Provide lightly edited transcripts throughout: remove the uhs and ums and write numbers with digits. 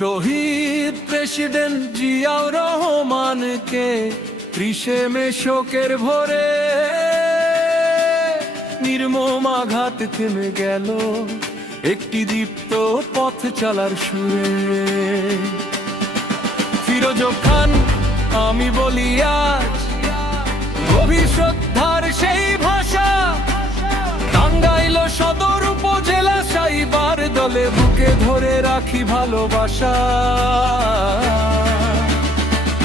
শহীদ president Ziaur রহমানকে 30 মে শোকের ভোরে নির্মম আঘাত থেমে গেল একটি দীপ্ত পথ চলার সুরে। ফিরোজ খান আমি বলি আজ গভীর শ্রদ্ধার সেই ভাষা, টাঙ্গাইল সদর উপজেলা সাইবার দলে বুকে ধরে রাখি ভালোবাসা।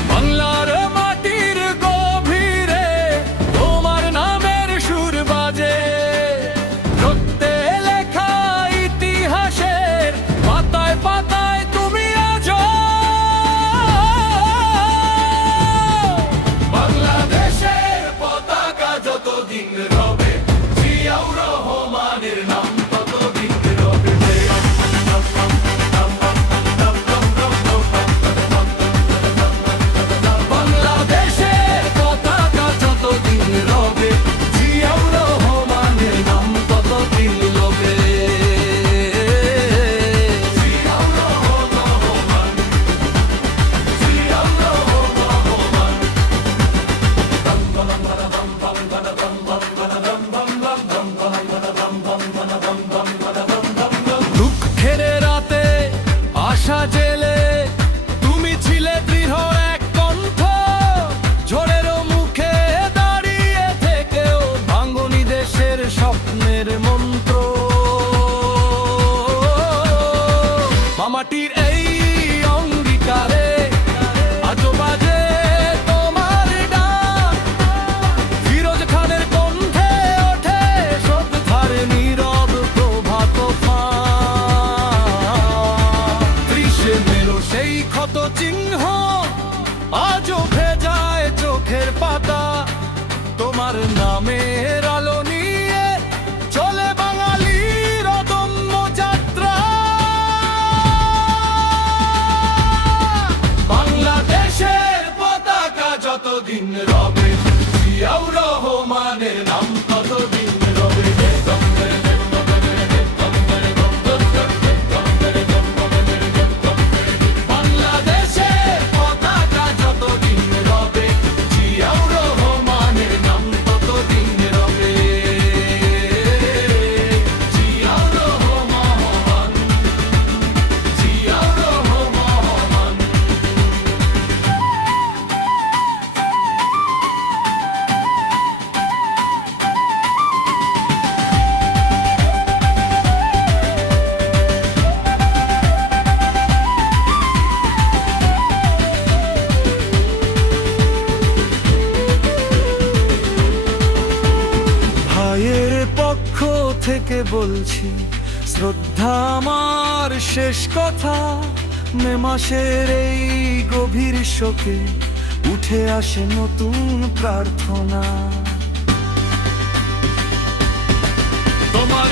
বাংলার মাটির গভীরে তোমার নামের সুর বাজে, রক্তে লেখা ইতিহাসের পাতায় পাতায় তুমি আজো। বাংলাদেশের পতাকা যতদিন রবে, জিয়াউর রহমানের নাম ততদিন রবে। বাংলাদেশের পতাকা যতদিন রবে, জিয়াউর রহমানের নাম ততদিন রবে। জিয়াউর রহমান, জিয়াউর রহমান। দুঃখের রাতে আশা জেলে তুমি ছিলে দৃঢ় এক কণ্ঠ, ঝড়েরও মুখে দাঁড়িয়ে থেকেও ভাঙনি দেশের স্বপ্নের মন্ত্র। মামাটির এই অঙ্গীকারে আজও বাজে তোমার ডাক, ফিরোজ খানের কণ্ঠে ওঠে শ্রদ্ধার নীরব প্রভাত ফাঁক। 30 মেরো সেই ক্ষত চিহ্ন আজও ভেজায় চোখের পাতা, তোমার নামের আলো নিয়ে চলে বাঙালির অদম্য যাত্রা। বাংলাদেশের পতাকা যতদিন রবে, জিয়াউর রহমানের নাম ততদিন রবে। বাংলাদেশের পতাকা যতদিন রবে, জিয়াউর রহমানের নাম ততদিন রবে। জিয়াউর রহমান, জিয়াউর রহমান। ভাইয়ের পক্ষ থেকে বলছি শ্রদ্ধা আমার শেষ কথা। মে মাসের এই গভীর শোকে উঠে আসে নতুন প্রার্থনা। তোমার